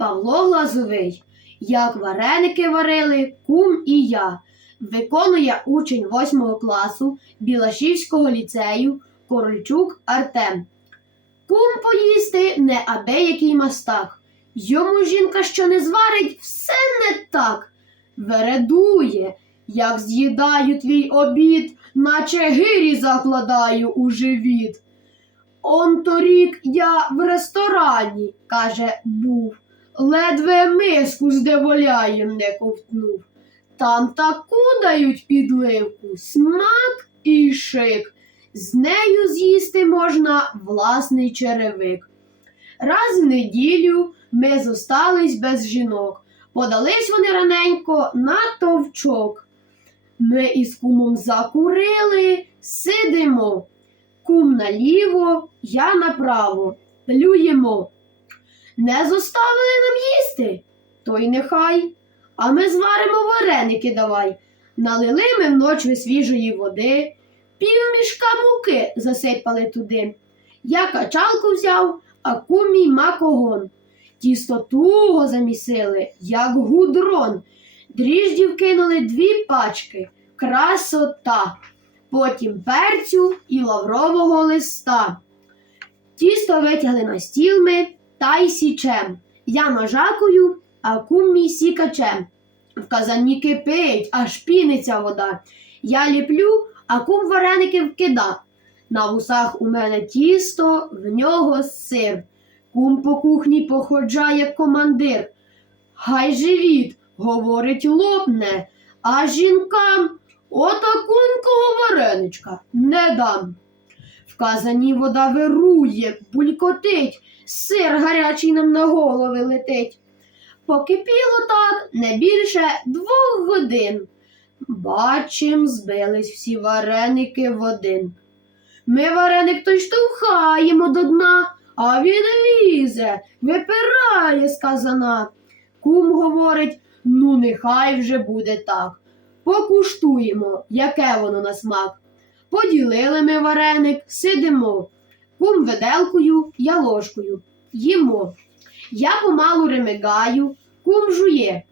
Павло Глазовий. Як вареники варили кум і я. Виконує учень 8 класу Білашівського ліцею Корольчук Артем. Кум поїсти неабиякий мастак. Йому жінка, що не зварить, все не так. Вередує, як з'їдаю твій обід, наче гирі закладаю у живіт. Он торік я в ресторані, каже, був, ледве миску з деволяєм не ковтнув. Там таку дають підливку, смак і шик. З нею з'їсти можна власний черевик. Раз в неділю ми зостались без жінок. Подались вони раненько на товчок. Ми із кумом закурили, сидимо. Кум наліво, я направо, плюємо. Не зоставили нам їсти, то й нехай. А ми зваримо вареники давай. Налили ми вночі свіжої води, півмішка муки засипали туди. Я качалку взяв, а кум мій макогон. Тісто туго замісили, як гудрон. Дріждів кинули дві пачки. Красота. Потім перцю і лаврового листа. Тісто витягли на стіл ми та й січем. Я ножакою, а кум мій сікачем. В казані кипить, аж піниться вода. Я ліплю, а кум вареники вкида. На вусах у мене тісто, в нього сир. Кум по кухні походжає командир. Хай живіт, говорить, лопне, а жінкам отакунького вареничка не дам. В казані вода вирує, булькотить, сир гарячий нам на голови летить. Покипіло так не більше двох годин. Бачим, збились всі вареники в один. Ми вареник той штовхаємо до дна, а він лізе, випирає з казана. Кум говорить, ну нехай вже буде так. Покуштуємо, яке воно на смак. Поділили ми вареник, сидимо. Кум виделкою, я ложкою. Їмо. Я помалу ремигаю, кум жує.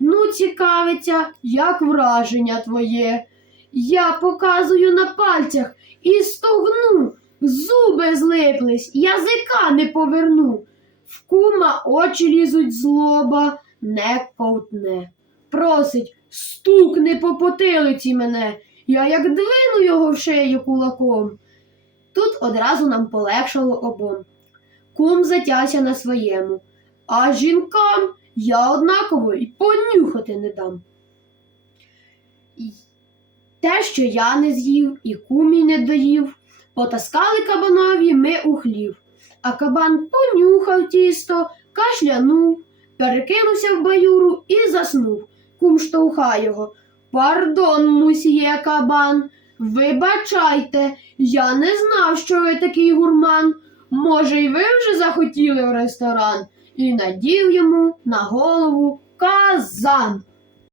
Ну, цікавиться, як враження твоє. Я показую на пальцях і стогну, зуби злиплись, язика не поверну. В кума очі лізуть злоба, не ковтне. Просить, стукни по потилиці мене, я як двину його в шею кулаком. Тут одразу нам полегшало обом. Кум затявся на своєму, а жінкам я однаково й понюхати не дам. І Те, що я не з'їв, і кумій не доїв, потаскали кабанові ми у хлів, а кабан понюхав тісто, кашлянув, перекинувся в баюру і заснув. Кум штовха його. Пардон, мусіє кабан. Вибачайте, я не знав, що ви такий гурман. Може, й ви вже захотіли в ресторан, і надів йому на голову казан.